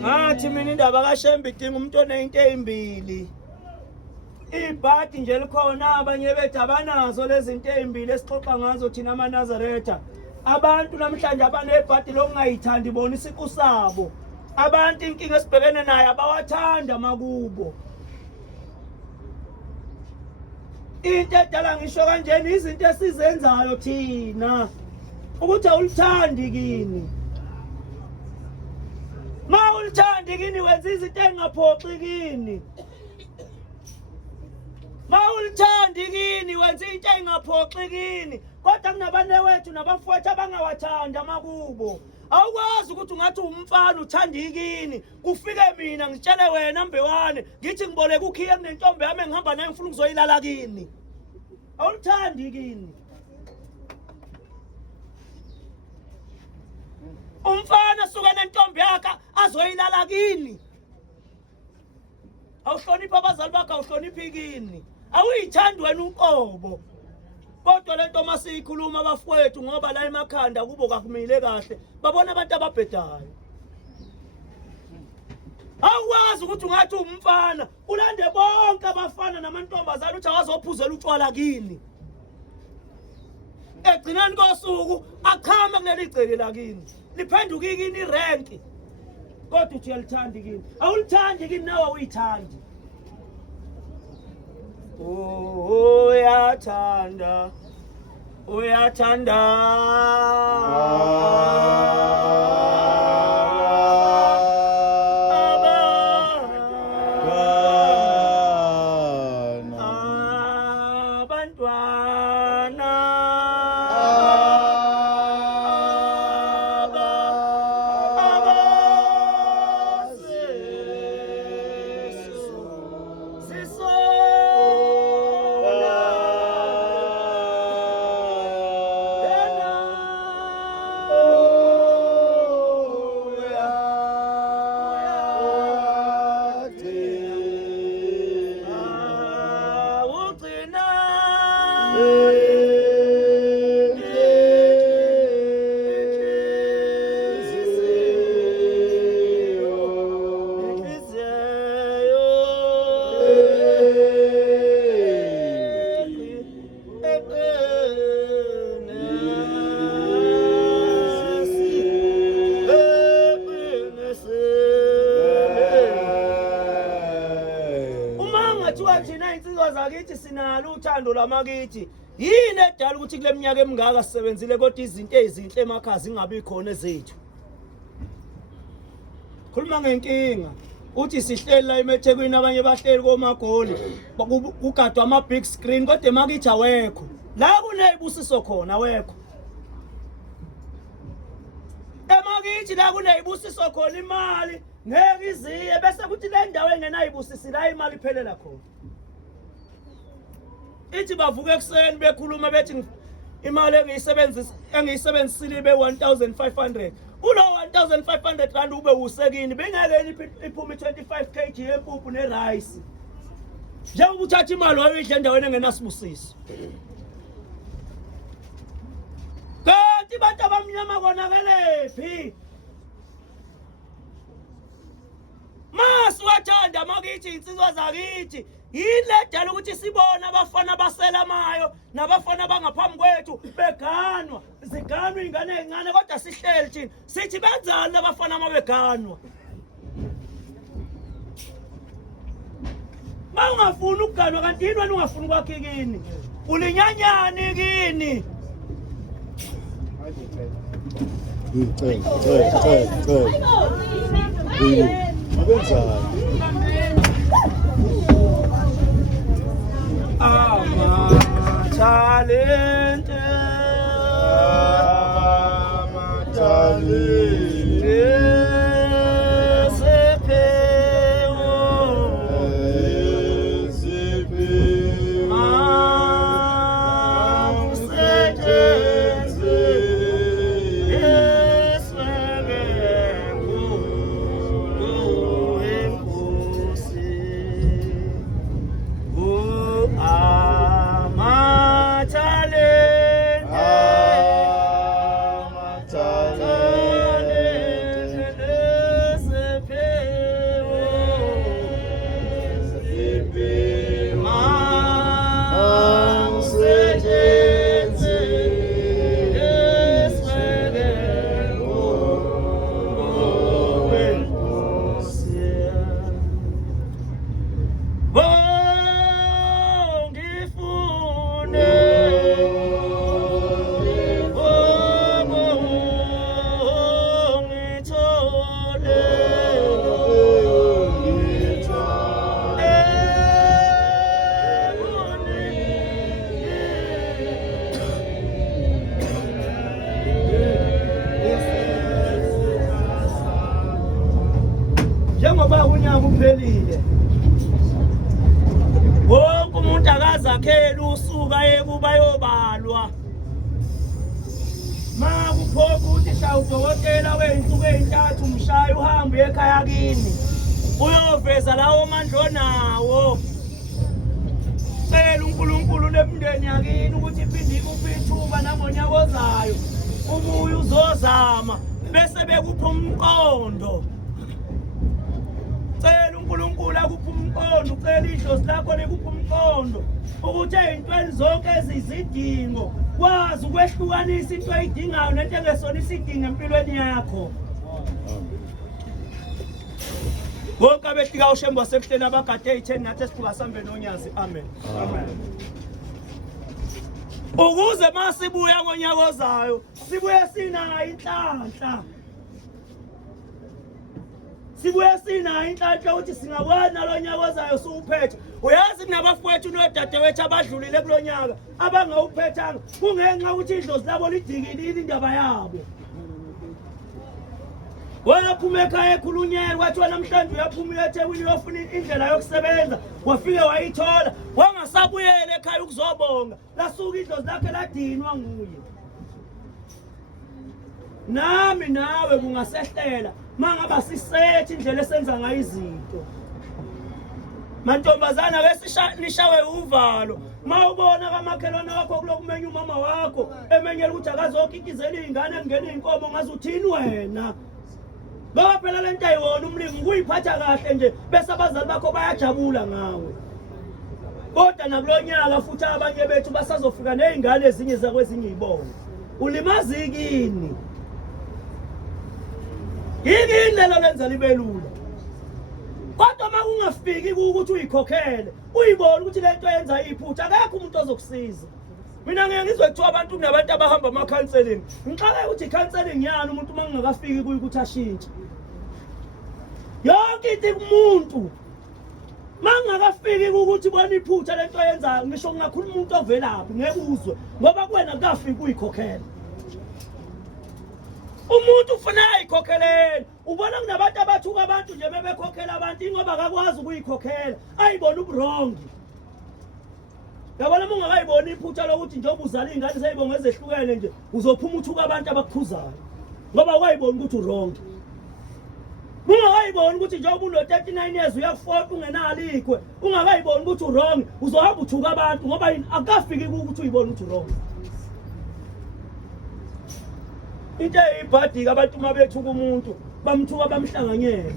ngathi mina indaba kaShembe idinga umuntu onento ezimbili. Ibhadi nje likhona abanye bethu abanazo lezi zinto ezimbili esixoxa ngazo thina amaNazaretha. Abantu namhlanje abanebhadi lokungayithandi bona isiqu sabo. Abantu inkinga esibhekene nayo abawathanda makubo. Into edala ngisho kanjena izinto esizenzayo thina ukuthi awulithandi kini. Ma ulithandi kini wenza izinto engaphoxi kini. Ma ulithandi kini wenza into engaphoxi kini. Kodwa kunabanewethu nabafowethu abangawathanda makubo. Awukwazi ukuthi ungathi umfana uthanda ikini kufike mina ngitshele wena mbewane ngithi ngiboleka ukhiye kunentombi yami engihamba nayo ngifuna ukuzoyilala kini. Awulithandi kini. Umfana suka nentombi yakhe azoyilala kini. Awuhlonipha abazali bakhe awuhloniphi kini. Awuyithandi wena unkobo. Kodwa lento masiyikhuluma abafowethu ngoba la emakhanda kubo kakumile kahle babona abantu ababhedayo. Awukwazi ukuthi ungathi umfana ulande bonke abafana namantombazana ukuthi awazophuzela utshwala kini. Egcineni kosuku akhama kuleli gceke la kini. Liphenduka kini irenki. Kodwa uthi uyalithanda kini. Awulithandi kini nawe uyithandi. Uyathanda. Uyathanda. Sinalo uthando lamakithi yini edala ukuthi kule minyaka emingaka sisebenzile kodwa izinto ezinhle emakhaya zingabi khona ezethu. Khuluma ngenkinga uthi sihleli la eMethekwini abanye bahleli komagoli kugadwa ama big screen kodwa emakithi awekho la kuneyibusiso khona awekho. Emakithi la kuneyibusiso khona imali ngeke iziye bese kuthi le ndawo engenayibusisi la imali iphelela khona. Ithi bavuka ekseni bekhuluma bethi imali engiyisebenzisile be 1500 ulo 1500 rand ube usekini bengeke iphuma 25 kg yempuphu nerice njengoba uthatha imali wayidla endaweni engenasibusiso. Kanti bantu abamnyama konakelephi masiwathanda amakithi insizwa zakithi. Yile dala ukuthi sibona abafana baselamayo nabafana abangaphambi kwethu beganwa ziganwa ingane ezincane kodwa sihleli thina sithi benzani abafana amabeganwa. Mawungafuni ukuganwa kanti yini wena ungafuni ukwakhe kini ulinyanyani kini. Talent, Njengoba unyaka uphelile, wonke umuntu akazakhela usuka yekuba yobalwa. Makuphokwa ukuthi shaya udokotela wey'nsuku ey'ntathu mshaya uhambe ekhaya kini uyoveza lawo mandla onawo. Cela uNkulunkulu nemndeni yakini ukuthi iphinde ikuphe ithuba nangonyaka ozayo ubuye uzozama bese bekupha umqondo. Cela uNkulunkulu akuphe umqondo, ucela idlozi lakho likuphe umqondo ukuthi ey'ntweni zonke ezizidingo kwazi ukwehlukanisa into oyidingayo nento engesona isidingo empilweni yakho. Wonke abehlika ushembu wasebuhleni abagade ey'theni nathi esiphuka sambe nonyazi. Amen. Amen. Ukuze masibuya ngonyaka ozayo sibuye sinayo inhlanhla. Sibuye sinayo inhlanhla ukuthi singakwazi nalonyaka ozayo siwuphethe. Uyazi kunabafowethu nodadewethu abadlulile kulonyaka abangawuphethanga kungenxa ukuthi idlozi labo lidikilile indaba yabo. Wayaphuma ekhaya ekhulunyelwe kwathiwa namhlanje uyaphuma uyeThekwini uyofuna indlela yokusebenza wafike wayithola wangasabuyela ekhaya ukuzobonga lasuka idlozi lakhe ladinwa nguye. Nami nawe kungasehlela mangaba sisethe indlela esenza ngayo izinto. Mantombazana nishawe uvalo mawubona kamakhelwane wakho kulokumenya umama wakho emenyela ukuthi akazokikizela izingane kungena inkomo ngaze uthini wena. Ngoba phela lento ayiwona umlimi kuyiphatha kahle nje bese abazali bakho bayajabula ngawe. Kodwa nakulonyaka futhi abanye bethu basazofika nezingane ezinye zakwezinye izibongo. Ulimazi yini? Yini lelo lenza libe lula. Kodwa uma ungafiki ukuthi uyikhokhele, uyibona ukuthi lento yenza iphutha akekho umuntu ozokusiza. Mina ngeke ngizwe kuthiwa abantu kunabantu abahamba ama-counselling. Ngixakeke ukuthi i-counselling yani umuntu uma ngingakafiki kuyo ukuthi ashintshe. Yonke into kumuntu mangakafiki ukuthi bona iphutha lento yenzayo ngisho ngakhuluma umuntu ovelaphi ngeke uzwe ngoba kuwena akafiki uyikhokhela. Umuntu ufuna ayikhokhelele. Ubona kunabantu abathuka abantu nje bebekhokhela abantu ingoba akakwazi ukuyikhokhela ayibona uburongi. Yabona ungakayibona iphutha lokuthi njengoba uzala izingane seyibonga ezehlukene nje uzophuma uthuka abantu abakuphuzayo ngoba wayibona ukuthi urongi. Ungakayibona ukuthi njengoba uno-39 years uyafota ungenalo ikhwe ungakayibona ukuthi urongi uzohamba uthuka abantu ngoba akafiki ukuthi uyibone ukuthi urongi. Into eyibhadika abantu uma bethuka umuntu bamthuka bamhlanganyela.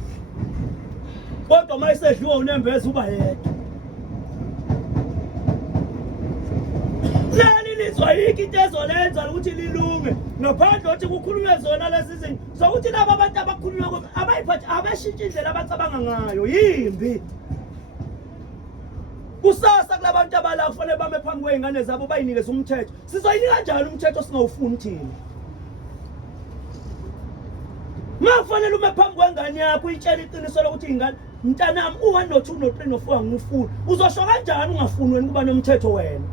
Kodwa uma esedliwa unembeza uba yedwa. Leli lizwa yiki into ezolenza ukuthi lilunge ngaphandle ukuthi kukhulunywe zona lezi zinto zokuthi laba abantu abakhulunywa abayiphathi abashintsha indlela abacabanga ngayo yimbi. Kusasa kulabantu abala kufanele bame phambi kwezingane zabo bayinikeze umthetho. Sizoyinika kanjani umthetho singawufuni thina? Makufanele ume phambi kwengane yakho uyitshela iqiniso lokuthi ingane mntanami u1 no2 no3 no4 ngifuni. Uzosho kanjani ungafuni wena kuba nomthetho wena?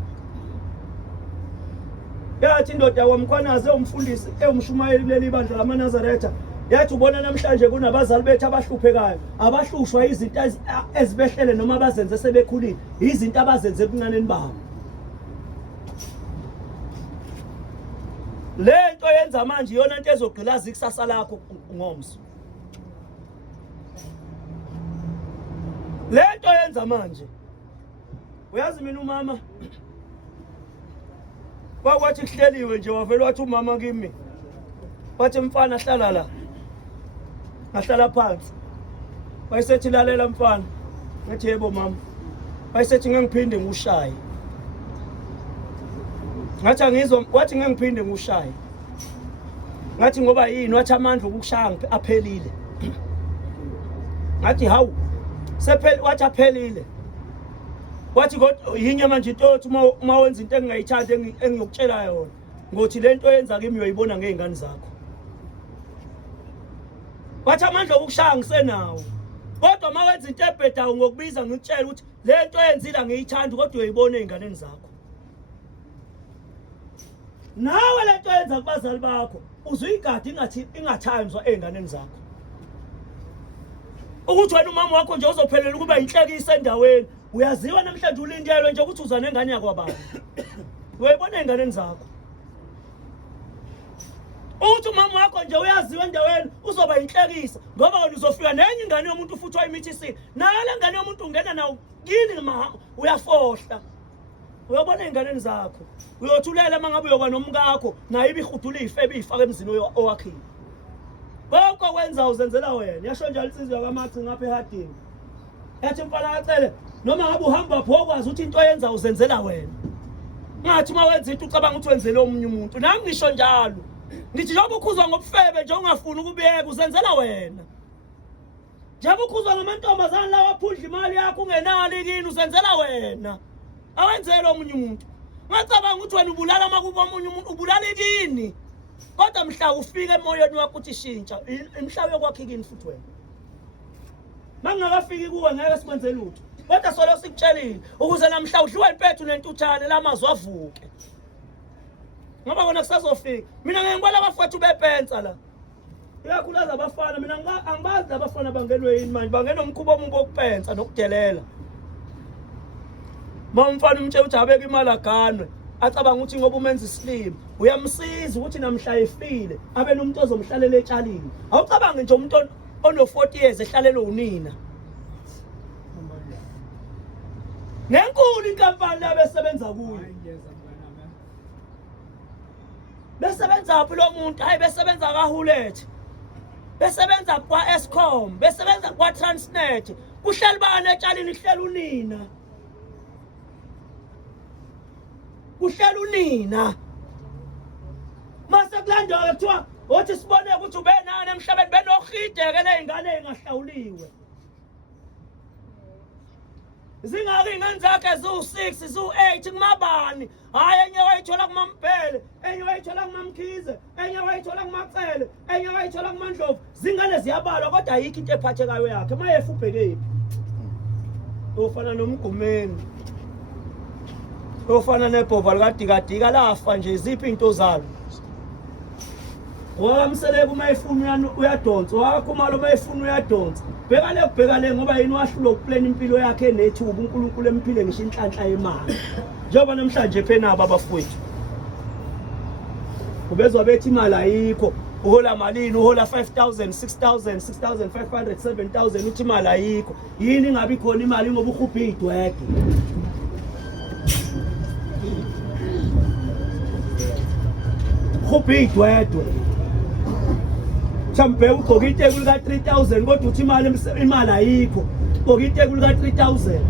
Yathi indoda wamkhwanazi umfundisi umshumayeli kuleli bandla lamaNazaretha yathi ubona namhlanje kunabazali bethu abahluphekayo abahlushwa izinto ezibehlele noma abazenze sebekhulile izinto abazenze ebuncaneni babo. Lento yenza manje iyona into ezogqilaza ikusasa lakho ngomso. Lento yenza manje uyazi mina umama kwathi kuhleliwe nje wavela wathi umama kimi wathi mfana hlala la ngahlala phansi wayesethi lalela mfana ngathi yebo mama wayesethi ngiphinde ngushaye ngathi angizwa wathi ngiphinde ngushaye ngathi ngoba yini wathi amandla ukukushaya aphelile ngathi hawu sepheli wathi aphelile wathi kodwa yinye manje intothi uma wenza into engingayithandi engiyokutshela yona ngothi lento yenza kimi uyoyibona ngezingane zakho. wathi amandla okushaya ngisenawo kodwa uma wenza into ebhedayo ngokubiza ngikutshela ukuthi le nto yenzile ngiyithanda kodwa uyayibona ey'nganeni zakho nawe le nto yenza kubazali bakho uzuyigada ingathayimzwa ey'nganeni zakho ukuthi wena umama wakho nje uzophelela ukuba inhlekisa endaweni uyaziwa namhlanje ulindelwe nje ukuthi uza nengane yakwabani uyayibona ey'nganeni zakho uthi umama wakho nje uyaziwa endaweni uzoba inhlekisa ngoba wena uzofika nenye ingane yomuntu futhi wayimithisi nayo le ngane yomuntu ungena nawo kini mahamba uyafohla uyabona ey'nganeni zakho uyothulela uma ngabe uyoba nomkakho nayo ibihudula iy'fe ebiy'faka emzini owakhile konke okwenza uzenzela wena yasho njalo insizwa kaMax ngapha ehadini yathi mfana kacele noma ngabe uhamba pho okwazi ukuthi into oyenza uzenzela wena ngathi uma wenza into ucabanga ukuthi wenzele omunye umuntu nami ngisho njalo ngithi njengoba ukhuzwa ngobufebe nje ungafuni ukubiyeka uzenzela wena njengoba ukhuzwa ngamantombazane lawa aphudla imali yakho ungenali kini uzenzela wena awenzele omunye umuntu ngacabanga ukuthi wena ubulala amakubo omunye umuntu ubulala kini kodwa mhla ufika emoyeni wakho uthi shintsha imhlabe yokwakho kini futhi wena mangakafiki kuwe ngeke sikwenze lutho kodwa solo sikutshelile ukuze namhla udliwa impethu nentuthane lamazwi avuke ngoba kona kusazofika mina ngiyengibona abafowethu bepensa la uyakhulaza abafana mina angibazi abafana bangenwe yini manje bangenwa umkhubo omubi wokupensa nokudelela umfana umtshela ukuthi abeke imali aganwe acabanga ukuthi ngoba umenza islim uyamsiza ukuthi namhla efile abe nomuntu ozomhlalela etshalini awucabange nje umuntu ono-40 years ehlalelo unina nenkulu inkampani la besebenza kuyo besebenza phi lo muntu hayi besebenza kaHulethe besebenza kwa-Eskom besebenza kwa-Transnet kuhleli bani etshalini ihlela unina kuhlela unina mase kulandayo kuthiwa othi sibone ukuthi ube nani emhlabeni benohideke ney'ngane ey'ngahlawuliwe zingaki iy'ngane zakhe ziwu-6 ziwu-8 kumabani hhayi enye wayithola kumamphele enye wayithola kumamkhize enye wayithola kumacele enye wayithola kumandlovu zingane ziyabalwa kodwa ayikho into ephathekayo yakhe uma yefu ubhekephi ofana nomgumeni ofana nebhova likadikadika lafa nje ziphi into zalo wamseleka uma efuna uyadonsa wakhumalo uma efuna uyadonsa bheka le ngoba yini wahlula ukuplana impilo yakhe nethuba uNkulunkulu emphile ngisho inhlanhla yemali njengoba namhlanje phenaba abafowethu ubezwa bethi imali ayikho uhola malini uhola 5,000 6,000 6,500 7,000 uthi imali ayikho yini ingabi khona imali ngoba ukhuphe idwege ukhuphe idwedwe mhlawumbe ugqoke iteki lika-3,000 kodwa uthi imali ayikho ugqoke iteki lika-3,000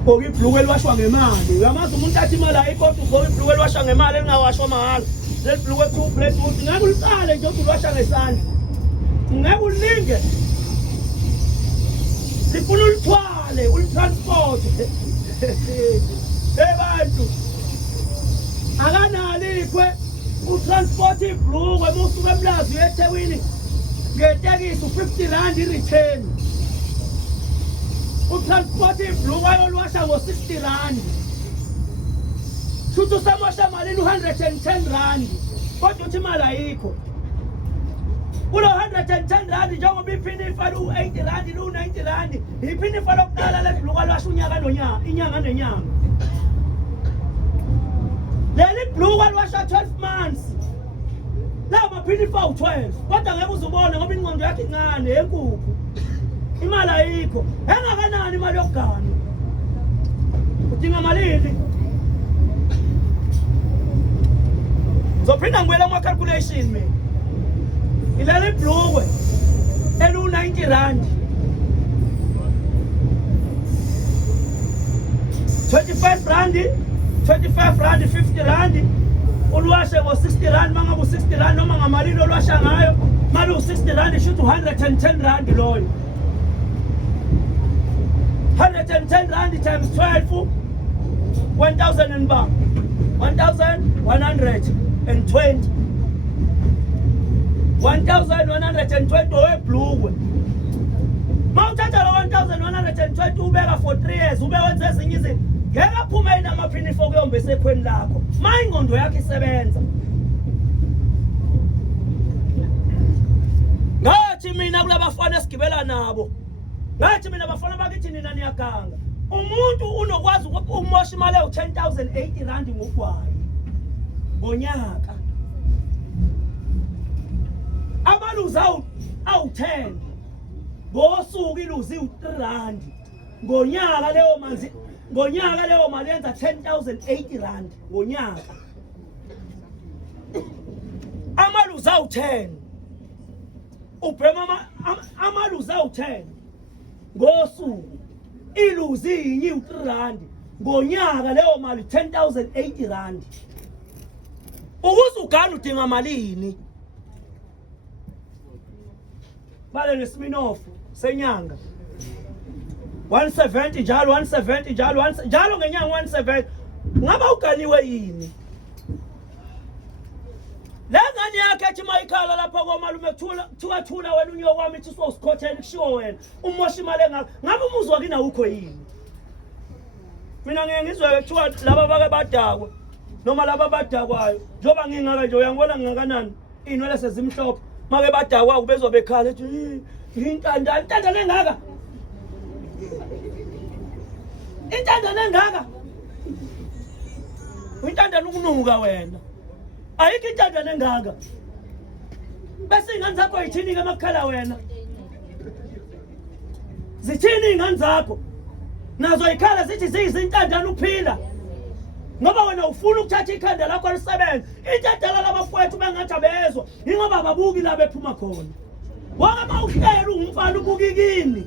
ugqoke ibhuluku eliwashwa ngemali uyamazi umuntu athi imali ayikho kodwa ugqoke ibhuluku eliwashwa ngemali elingawashwa mahhala leli bhuluku ethi bread ukuthi ngeke uliqale nje ukuthi uliwasha ngesandla ngeke ulinge lifuna ulithwale ulitransporte bantu akanalikhwe utransport ibhuluku emusuka emlazi uyeThekwini ngetekisi u50 rand i-return utransport ibhuluku ayoliwasha ngo60 rand shuthi usamosha malini u110 rand kodwa uthi imali ayikho kulo 110 rand njengoba iphinifa lu80 rand lu90 rand iphinifa lokuqala lebhuluku aliwasha unyaka nonyaka inyanga nenyanga leli bhuluku aliwasha 12 months la maphinifa u12 kodwa ngeke uzubone ngoba ingqondo yakhe incane yenkukhu imali ayikho engakanani imali yokugana udinga malini zophinda ngibuyela ama-calculation mina ileli bhuluku elu-90 rand 25 rand 25 rand 50 rand uliwashe ngo60 rand mangabe u60 rand noma ngamalini olwasha ngayo mali u60 rand shoot 110 rand loyo 110 rand times 12 1000 and back 1120 1120 webhlukwe. Mawuthatha lo 1120 ubeka for 3 years ube wenza ezinye izinto. Ngeke aphume inamaphini for kuyombe esekhweni lakho. Mayingondo yakhe isebenza. Ngathi mina kulabafana esigibela nabo. Ngathi mina abafana bakithi nina niyaganga. Umuntu unokwazi ukumosha imali ewu10,080 rand ngokwayo. Ngonyaka. Amaluzi awu10. Ngosuku iluzi u3 rand. Ngonyaka leyo mali yenza 10,080 rand ngonyaka. Amaluzi awu10. Ubhema amaluzi awu10 ngosuku iluzi yinye u3 rand ngonyaka leyo mali 10,080 rand. Ukuze ugana udinga malini? Bale nesiminof senyanga 170 njalo 170 njalo ngenyanga 170. Ngaba uganiwe yini? La ngani yakhe ethi mayikhala lapha komalume thula wena unyokwami ethi usikhothela kushiwo wena umosha imali engaka. Ngabe umuzi wakini awukho yini? Mina ngeke ngizwe kuthiwa laba bake badakwe noma laba badakwayo njoba ngingaka nje uyangibona ngingakanani inwele sezimhlophe make badakwa kubezobekhala ethi intanda engaka. Intanda engaka. Intanda ukunuka wena. Ayikho intanda engaka. Bese ingane zakho yithini ke makhala wena? Zithini ingane zakho? Nazo ikhala zithi ziyizintanda ukuphila. Ngoba wena ufuna ukuthatha ikhanda lakho lisebenze. Intanda labafowethu bengathi abezwa. Ingoba ababuki la bephuma khona. Wonke mawuhlela ungumfana ubuki kini.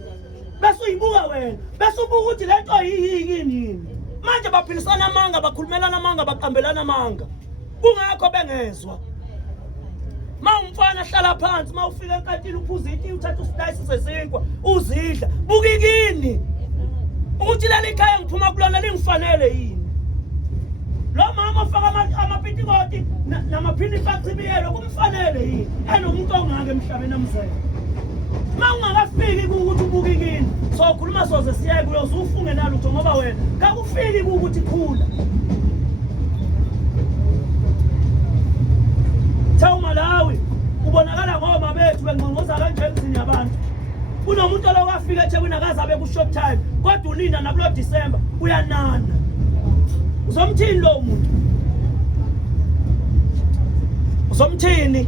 Bese uyibuka wena. Bese ubuka ukuthi lento yini. Manje baphilisana amanga, bakhulumelana amanga, baqambelana amanga. Kungakho bengezwa. Mawumfana hlala phansi, mawufika enkantini uphuza iti uthatha usidayisi sezinkwa, uzidla. Bukikini. Ukuthi leli ekhaya ngiphuma kulona lingifanele yini? Lo mama ufaka amapitikoti namaphini faksibiyelo kumfanele yini? Enomuntu ongake emhlabeni amzela. Mawungakafiki ukuthi ubukikini, sokhuluma soze siye kuyo uzufunge nalo ukuthi ngoba wena kakufiki ukuthi khula. Malawi ubonakala ngoma bethu bengqonqoza kanje emzini yabantu. Kunomuntu lokafika eThekwini akaze abe ku short time kodwa unina nakulo December uyanana. Uzomthini lo muntu? Uzomthini?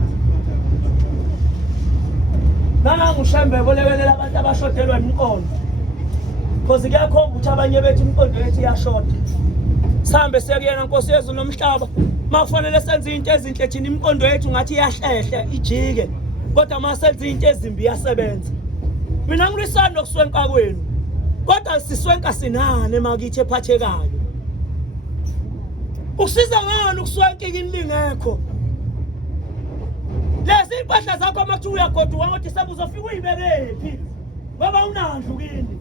Nanga ngushembe bolekelela abantu abashodelwa imiqondo. Because kuyakhomba ukuthi abanye bethu imiqondo yethu iyashota. Sambe sekuyena Nkosi yezulu nomhlaba. Makufanele senze into ezinhle thina imiqondo yethu ngathi iyahlehle ijike kodwa masenze into ezimbi yasebenza. Mina ngilisana nokuswenka kwenu kodwa siswenka sinane makithi ephathekayo. Ukusiza ngani ukuswenka ikini lingekho? Lezi impahla zakho amathi uyagoduka ngoDisemba uzofika uyibekephi ngoba unandlu kini.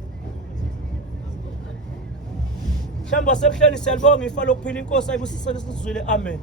Shamba sekuhleni siyalibonga ifa lokuphila inkosi ayibusisele sizwile amen.